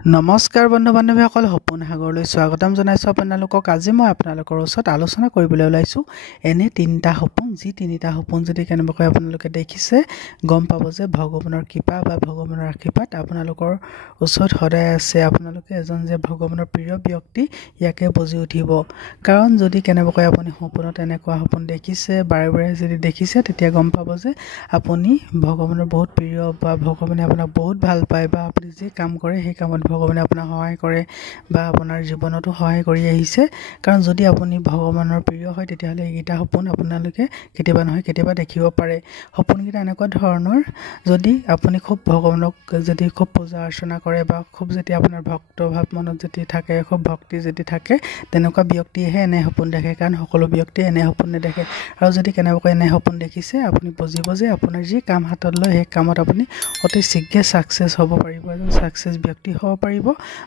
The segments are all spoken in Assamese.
নমস্কাৰ বন্ধু বান্ধৱীসকল, সপোন সাগৰলৈ স্বাগতম জনাইছোঁ আপোনালোকক। আজি মই আপোনালোকৰ ওচৰত আলোচনা কৰিবলৈ ওলাইছোঁ এনে তিনিটা সপোন, যি তিনিটা সপোন যদি কেনেবাকৈ আপোনালোকে দেখিছে গম পাব যে ভগৱানৰ কৃপা বা ভগৱানৰ আশীৰ্বাদ আপোনালোকৰ ওচৰত সদায় আছে। আপোনালোকে এজন যে ভগৱানৰ প্ৰিয় ব্যক্তি ইয়াকে বুজি উঠিব। কাৰণ যদি কেনেবাকৈ আপুনি সপোনত এনেকুৱা সপোন দেখিছে, বাৰে বাৰে যদি দেখিছে, তেতিয়া গম পাব যে আপুনি ভগৱানৰ বহুত প্ৰিয় বা ভগৱানে আপোনাক বহুত ভাল পায়, বা আপুনি যি কাম কৰে সেই কামত ভগৱানে আপোনাক সহায় কৰে বা আপোনাৰ জীৱনতো সহায় কৰি আহিছে। কাৰণ যদি আপুনি ভগৱানৰ প্ৰিয় হয় তেতিয়াহ'লে এইকেইটা সপোন আপোনালোকে কেতিয়াবা নহয় কেতিয়াবা দেখিব পাৰে। সপোনকেইটা এনেকুৱা ধৰণৰ, যদি আপুনি খুব ভগৱানক যদি খুব পূজা অৰ্চনা কৰে বা খুব যেতিয়া আপোনাৰ ভক্তভাৱ মনত যদি থাকে, খুব ভক্তি যদি থাকে, তেনেকুৱা ব্যক্তিয়েহে এনে সপোন দেখে। কাৰণ সকলো ব্যক্তিয়ে এনে সপোন নেদেখে। আৰু যদি কেনেবাকৈ এনে সপোন দেখিছে, আপুনি বুজিব যে আপোনাৰ যি কাম হাতত লয় সেই কামত আপুনি অতি শীঘ্ৰে ছাকচেছ হ'ব পাৰিব, এজন ছাকচেছ ব্যক্তি হ'ব পাৰিব।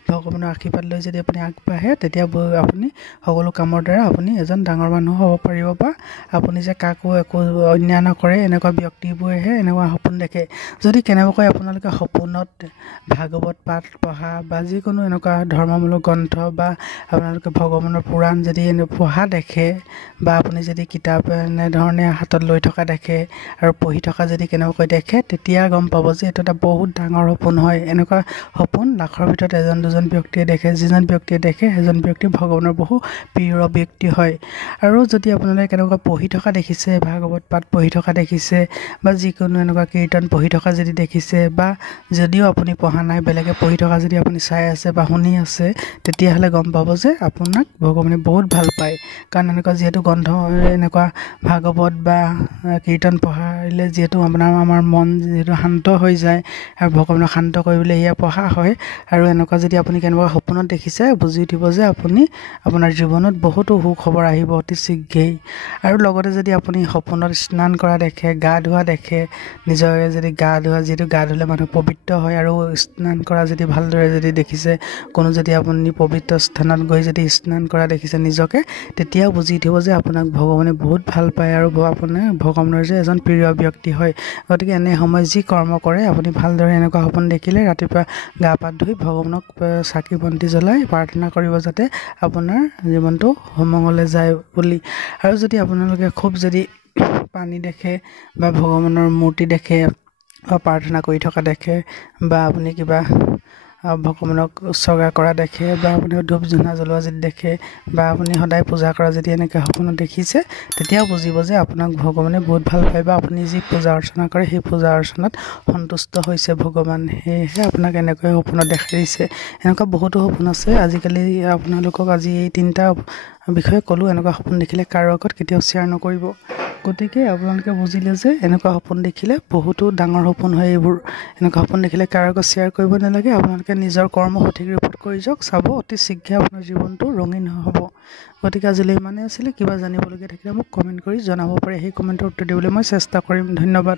ভগৱানৰ আশীৰ্বাদ লৈ যদি আপুনি আগবাঢ়ে, তেতিয়া আপুনি সকলো কামৰ দ্বাৰা আপুনি এজন ডাঙৰ মানুহ হ'ব পাৰিব, বা আপুনি যে কাকো একো অন্যায় নকৰে, এনেকুৱা ব্যক্তিবোৰেহে এনেকুৱা সপোন দেখে। যদি কেনেবাকৈ আপোনালোকে সপোনত ভাগৱত পাঠ পঢ়া বা যিকোনো এনেকুৱা ধৰ্মমূলক গ্ৰন্থ বা আপোনালোকে ভগৱানৰ পুৰাণ যদি পঢ়া দেখে, বা আপুনি যদি কিতাপ এনেধৰণে হাতত লৈ থকা দেখে আৰু পঢ়ি থকা যদি কেনেবাকৈ দেখে, তেতিয়া গম পাব যে এইটো এটা বহুত ডাঙৰ সপোন হয়। এনেকুৱা সপোন লাখৰ ভিতৰত এজন দুজন ব্যক্তিয়ে দেখে। যিজন ব্যক্তিয়ে দেখে সেইজন ব্যক্তি ভগৱানৰ বহু প্ৰিয় ব্যক্তি হয়। আৰু যদি আপোনালোকে কেনেকুৱা পঢ়ি থকা দেখিছে, ভাগৱত পাঠ পঢ়ি থকা দেখিছে, বা যিকোনো এনেকুৱা কীৰ্তন পঢ়ি থকা যদি দেখিছে, বা যদিও আপুনি পঢ়া নাই বেলেগে পঢ়ি থকা যদি আপুনি চাই আছে বা শুনি আছে, তেতিয়াহ'লে গম পাব যে আপোনাক ভগৱানে বহুত ভাল পায়। কাৰণ এনেকুৱা যিহেতু গ্ৰন্থ, এনেকুৱা ভাগৱত বা কীৰ্তন পঢ়িলে যিহেতু আমাৰ মন যিহেতু শান্ত হৈ যায়, আৰু ভগৱানক শান্ত কৰিবলৈ এয়া পঢ়া হয়। আৰু এনেকুৱা যদি আপুনি কেনেকুৱা সপোনত দেখিছে, বুজি উঠিব যে আপোনাৰ জীৱনত বহুতো সুখবৰ আহিব অতি শীঘ্ৰেই। আৰু লগতে যদি আপুনি সপোনত স্নান কৰা দেখে, গা ধোৱা দেখে, নিজৰে যদি গা ধোৱা, যিহেতু গা ধুলে মানুহ পবিত্ৰ হয়, আৰু স্নান কৰা যদি ভালদৰে যদি দেখিছে, কোনো যদি আপুনি পবিত্ৰ স্থানত গৈ যদি স্নান কৰা দেখিছে নিজকে, তেতিয়াও বুজি উঠিব যে আপোনাক ভগৱানে বহুত ভাল পায় আৰু আপোনাৰ ভগৱানৰ যে এজন প্ৰিয় ব্যক্তি হয়। গতিকে এনে সময় যি কৰ্ম কৰে আপুনি ভালদৰে এনেকুৱা সপোন দেখিলে ৰাতিপুৱা গা পা ধুই ভগৱানক চাকি বন্তি জ্বলাই প্ৰাৰ্থনা কৰিব, যাতে আপোনাৰ জীৱনটো সমঙলে যায় বুলি। আৰু যদি আপোনালোকে খুব যদি পানী দেখে বা ভগৱানৰ মূৰ্তি দেখে বা প্ৰাৰ্থনা কৰি থকা দেখে, বা আপুনি কিবা ভগৱানক উৎসৰ্গা কৰা দেখে, বা আপুনি ধূপ ধূনা জ্বলোৱা যদি দেখে, বা আপুনি সদায় পূজা কৰা যদি এনেকৈ সপোনত দেখিছে, তেতিয়াও বুজিব যে আপোনাক ভগৱানে বহুত ভাল পায়, বা আপুনি যি পূজা অৰ্চনা কৰে সেই পূজা অৰ্চনাত সন্তুষ্ট হৈছে ভগৱান, সেয়েহে আপোনাক এনেকৈ সপোনত দেখাই দিছে। এনেকুৱা বহুতো সপোন আছে। আজিকালি আপোনালোকক আজি এই তিনিটা বিষয়ে ক'লোঁ। এনেকুৱা সপোন দেখিলে কাৰো আগত কেতিয়াও শ্বেয়াৰ নকৰিব। গতিকে আপোনালোকে বুজিলে যে এনেকুৱা সপোন দেখিলে বহুতো ডাঙৰ সপোন হয় এইবোৰ। এনেকুৱা সপোন দেখিলে কাৰো আগত শ্বেয়াৰ কৰিব নালাগে। আপোনালোকে নিজৰ কৰ্ম সঠিক ৰূপত কৰি যাওক, চাব অতি শীঘ্ৰে আপোনাৰ জীৱনটো ৰঙীন হ'ব। গতিকে আজিলৈ ইমানেই আছিলে। কিবা জানিবলগীয়া থাকিলে মোক কমেণ্ট কৰি জনাব পাৰে। সেই কমেণ্টৰ উত্তৰ দিবলৈ মই চেষ্টা কৰিম। ধন্যবাদ।